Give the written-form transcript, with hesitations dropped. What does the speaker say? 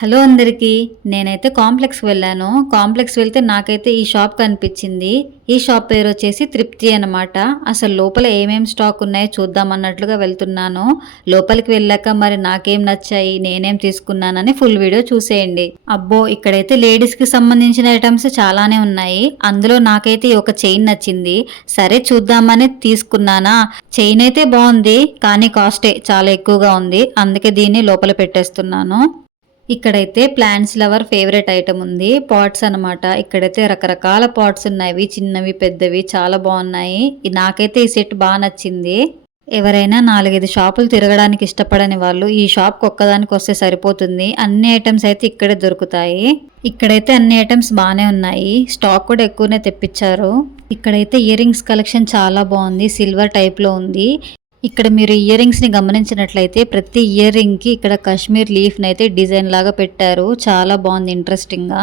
Hello అందరికీ. నేనైతే కాంప్లెక్స్‌కి వెళ్ళాను. కాంప్లెక్స్ వెళ్తే నాకైతే ఈ షాప్ కనిపించింది. ఈ షాప్ పేరొచ్చేసి తృప్తి అనమాట. అసలు లోపల ఏమేం స్టాక్ ఉన్నాయో చూద్దాం అన్నట్లుగా వెళ్తున్నాను. లోపలికి వెళ్ళాక మరి నాకేం నచ్చాయి, నేనేం తీసుకున్నానని ఫుల్ వీడియో చూసేయండి. అబ్బో! ఇక్కడైతే లేడీస్‌కి సంబంధించిన ఐటెమ్స్ చాలానే ఉన్నాయి. అందులో నాకైతే ఈ ఒక చైన్ నచ్చింది. సరే చూద్దామని తీసుకున్నానా. చైన్ అయితే బావుంది. కానీ కాస్టే చాలా ఎక్కువగా ఉంది. అందుకే దీన్ని లోపల పెట్టేస్తున్నాను. ఇక్కడైతే ప్లాంట్స్ లవర్ ఫేవరెట్ ఐటమ్ ఉంది. పాట్స్ అనమాట. ఇక్కడైతే రకరకాల పాట్స్ ఉన్నాయి. చిన్నవి, పెద్దవి చాలా బాగున్నాయి. నాకైతే ఈ సెట్ బాగా నచ్చింది. ఎవరైనా 4, 5 షాపులు తిరగడానికి ఇష్టపడని వాళ్ళు ఈ షాప్‌కి ఒక్కదానికి వస్తే సరిపోతుంది. అన్ని ఐటమ్స్ అయితే ఇక్కడే దొరుకుతాయి. ఇక్కడైతే అన్ని ఐటమ్స్ బానే ఉన్నాయి. స్టాక్ కూడా ఎక్కువనే తెప్పించారు. ఇక్కడైతే ఇయర్ రింగ్స్ కలెక్షన్ చాలా బాగుంది. సిల్వర్ టైప్‌లో ఉంది. ఇక్కడ మీరు ఇయర్ రింగ్స్‌ని గమనించినట్లయితే ప్రతి ఇయర్ రింగ్‌కి ఇక్కడ కాశ్మీర్ లీఫ్‌నైతే డిజైన్ లాగా పెట్టారు. చాలా బాగుంది ఇంట్రెస్టింగ్‌గా.